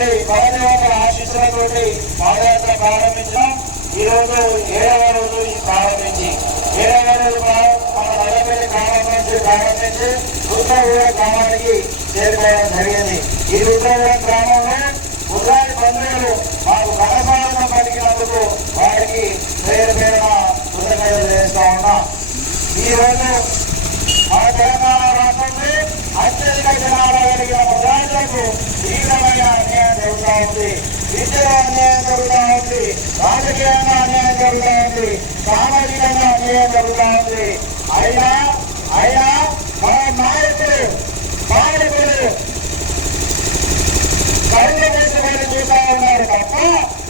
పవన్ ఆశీస్సులతోటి పాదయాత్ర ప్రారంభించిన ఈ రోజు 7వ రోజు ప్రారంభించి 7వ రోజు మన నల్లపల్లి గ్రామం నుంచి ప్రారంభించి రుద్రగూడెం గ్రామానికి చేరుకోవడం జరిగింది. ఈ రుద్రగూడెం గ్రామంలో ఉగాది బంధువులు మాకు ఘనస్వాగతం పలికినందుకు వారికి పేరు పేరున కృతజ్ఞతలు చేస్తా ఉన్నా. ఈ రోజు మన తెలంగాణ రాష్ట్రంలో అత్యధిక జనాభా కలిగిన ముద్రాజులకు తీవ్రమైన అన్యాయం జరుగుతూ ఉంది. విద్యలో అన్యాయం జరుగుతూ ఉంది, రాజకీయంగా అన్యాయం జరుగుతూ ఉంది, సామాజికంగా అన్యాయం జరుగుతూ ఉంది. అయినా మన నాయకులు పాలకులు కళ్ళు వేసుకొని చూస్తూ ఉన్నారు తప్ప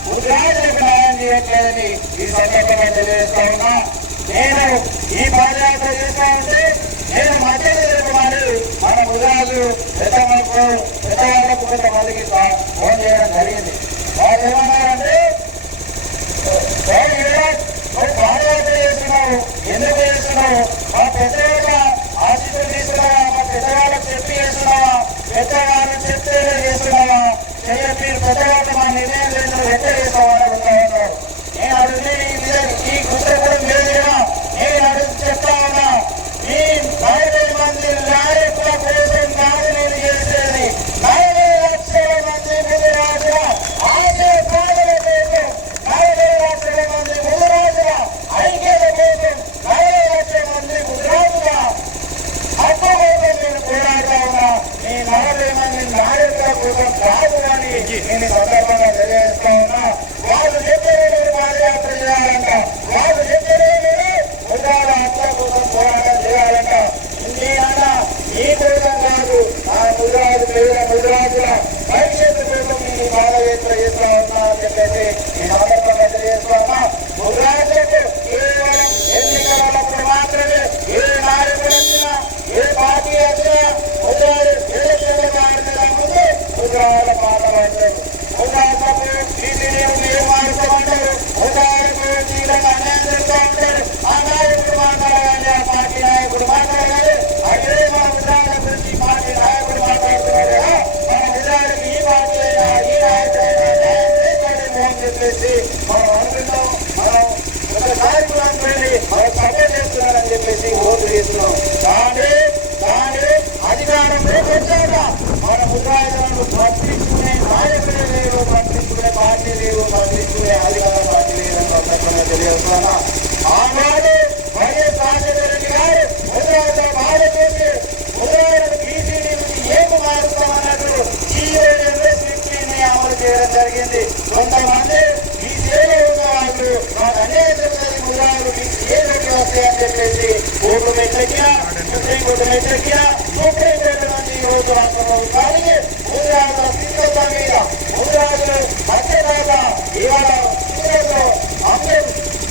ముద్రాజులకు న్యాయం చేయట్లేదని ఈ సందర్భంగా తెలియజేస్తా ఉన్నా. నేను ఈ పాదయాత్ర చేస్తా ఉంటే నేను మధ్యలో తిరుగుమని మన ముద్రాజు పెద్దవాళ్ళకు కొంతమందికి ఫోన్ చేయడం జరిగింది. వాళ్ళు ఏమన్నారంటే నువ్వు పాదయాత్ర చేస్తున్నావు, ఎందుకు చేస్తున్నావు? మా పెద్దవాళ్ళ ఆశీస్సులు తీసుకున్నావా? మా పెద్దవాళ్ళకి చెప్పి చేస్తున్నావా? పెద్దవాళ్ళు చెప్తే చేస్తున్నావా? మీరు పెద్దవాళ్ళు మా నిర్ణయం లేదు ఎంత చేస్తావా అని అడుగుతా ఉన్నారు. నేను అడిగితే ఈ కృతజ్ఞత మీరుగా నేను అడుగు చెప్తా ఉన్నా. ఈ 40 మంది నాయకుల కోసం కాదు నేను చేసేది, 40 లక్షల మంది ముదిరాజుల ఆశీర్వాదాల కోసం, 40 లక్షల మంది ముదిరాజుల ఐక్యత కోసం, 40 లక్షల మంది ముదిరాజుల హక్కు కోసం నేను పోరాడుతా ఉన్నా. ఈ 40 మంది నాయకుల కోసం కాదు అని నేను సందర్భంగా తెలియజేస్తా ఉన్నా. వాళ్ళు చెప్పేది మీరు పాదయాత్ర చేయాలంట, వాళ్ళు చెప్పేది మీరు ముద్రాల హక్కుల కోసం పోరాటం చేయాలంట. ఈ కోసం కాదు, ఆ ముద్రాజుల భవిష్యత్తు కోసం నేను పాదయాత్ర చేస్తా ఉన్నా అని చెప్పేసి నేను సందర్భంగా తెలియజేస్తా ఉన్నా. ముద్రాజులకు కేవలం ఎన్నికలప్పుడు మాత్రమే ఏ నాయకుడు వచ్చినా ఏ పార్టీ వచ్చినా ముద్రాలు ముందు ముద్రాల పాట పడలేదు. ముద్రాలకు మీరు మారుతామంటారు, ముద్రాలకు తీవ్రంగా అన్యాయం చేస్తూ ఉంటారు. ఆ నాయకుడు మాట్లాడగానే ఆ పార్టీ నాయకుడు మాట్లాడగానే అదే మన ముద్రాల గురించి పార్టీ నాయకుడు మాట్లాడుతున్నాడు కదా, మన ముద్రాలకు ఈ పార్టీ అయినా ఈ నాయకుడైనా న్యాయం చేస్తాడేమో అని చెప్పేసి మనం అనుకుంటాం. మనం ఒక నాయకులను వెళ్ళి మనం సపోర్ట్ చేస్తున్నారని చెప్పేసి ఓటు చేస్తున్నాం. కానీ అధికారంలోకి వచ్చాక మన ముద్రాలను పట్టించుకునే నాయకులే లేవు, పట్టించుకునే పార్టీ లేవు, పట్టించుకునే అధికార పార్టీ లేదని సందర్భంగా తెలియజేస్తున్నా. ఆనాడు వైఎస్ రాజశేఖర రెడ్డి గారు ముద్రాలతో బాధ చేసి ముద్రాలను బీసీడీ నుంచి ఏమి మారుస్తామన్నట్టు జీవోని అమలు చేయడం జరిగింది. కొంతమంది బీసీలో ఉన్న వాళ్ళు మాకు అన్యాయం జరుగుతుంది, ముద్రాలు బీసీఏలోకి వస్తాయని చెప్పేసి కోర్టు మెట్లెక్కినా, సుప్రీంకోర్టు మెట్లెక్కినా, సుప్రీంకోర్టు నుంచి ఈ రోజు రాష్ట్ర ప్రభుత్వానికి ముద్రాల స్థితిగత మీద ముద్రాలు మధ్యదాత ఇవాళ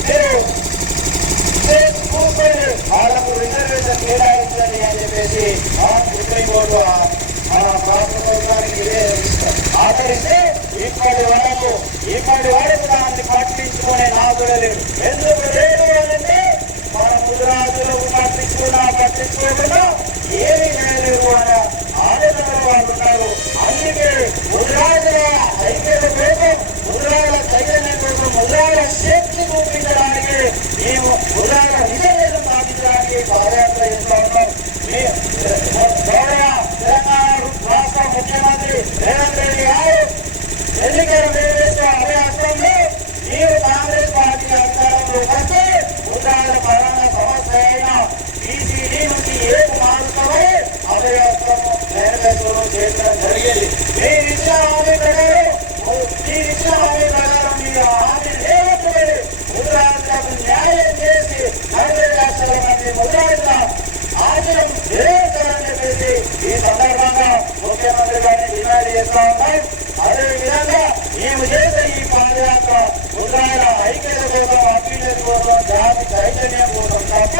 మీరు వాళ్ళకు రిజర్వేషన్ కేటాయించండి అని చెప్పేసి సుప్రీంకోర్టు రాష్ట్ర ప్రభుత్వానికి ఆచరిస్తే ఇప్పటి వరకు దాన్ని పట్టించుకునే నాదులు లేవు. ఎందుకు లేదు అంటే మన ముద్రాజులకు పట్టించుకోకుండా ఏమీ చేయలేవు అన్న ఆలోచనలో వాళ్ళు ఉన్నారు. అందుకే ముద్రాజుల ఐక్యత కోసం, ముద్రాల చైతన్యం కోసం, ముద్రాల శక్తి చూపించడానికి మేము ముద్రాల రిజర్వేషన్ సాధించడానికి పాదయాత్ర చేస్తూ ఉన్నాం. తెలంగాణ రాష్ట్ర ముఖ్యమంత్రి రేవంత్ రెడ్డి గారు ఎన్నికల మేనిఫెస్టో అదే అర్థంలో మీరు కాంగ్రెస్ పార్టీ అధికారంలో వస్తే ముద్రాల ప్రధాన సమస్య అయినా బీసీడీ నుంచి ఏది మారుతామని అదే అర్థం మేనిఫెస్టోలో చేర్చడం జరిగింది. మీరు ఇచ్చిన హామీ ప్రకారం మీరు హామీ లేవట్లేదు. ముద్రాలకు న్యాయం చేసి 40 లక్షల మంది ముద్రాల ఆశయం నెరవేర్చాలని చెప్పేసి ఈ సందర్భంగా ముఖ్యమంత్రి గారిని డిమాండ్ చేస్తా ఉన్నాయి. అదేవిధంగా మేము చేసే ఈ పాదయాత్ర ముద్రాల ఐక్యత కోసం, అభ్యున్నతి కోసం, జాతి చైతన్యం కోసం తప్ప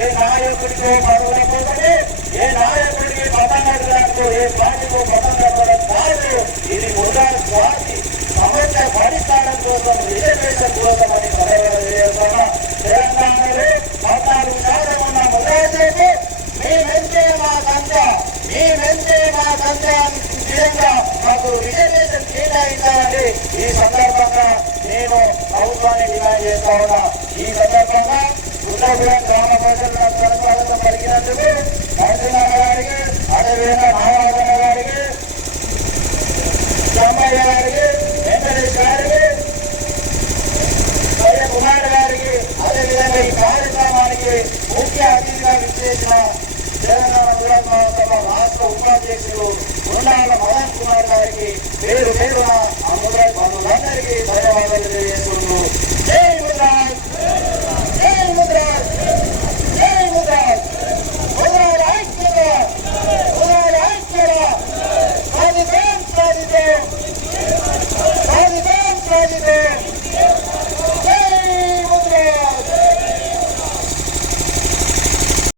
ఏ నాయకుడికో పదవుల కోసమే, ఏ నాయకుడికి పదం కట్టడానికో, ఏ పార్టీకో పదం కట్టడం కాదు. ఇది ముద్రాల జాతి సమస్య పరిష్కారం కోసం, రిజర్వేషన్ కోసం అని తెలియజేస్తున్నా. తెలంగాణలో 14% ఉన్న ముద్రాజులకు మేమెంతే మా సంఖ్య విధంగా మాకు రిజర్వేషన్ కేటాయించాలని ఈ సందర్భంగా నేను ప్రభుత్వాన్ని డిమాండ్ చేస్తా ఉన్నా. ఈ సందర్భంగా గుండగూడెం గ్రామ ప్రజలను స్వాగతం పలికినందుకు నరసింహ గారికి, అదేవిధంగా నాగార్జున గారికి, చమ్మయ్య గారికి, వెంకటేష్ గారికి, కుమార్ గారికి, అదేవిధంగా ఈ కార్యక్రమానికి ముఖ్య అతిథిగా విచ్చేసిన తెలంగాణ విరాట్ మహాసభ రాష్ట్ర ఉపాధ్యక్షులు ఉండాల మదన్ కుమార్ గారికి పేరు పేరున ఆ ముద్ర బంధువులందరికీ ధన్యవాదాలు తెలియజేస్తున్నాను. జై ముద్రా.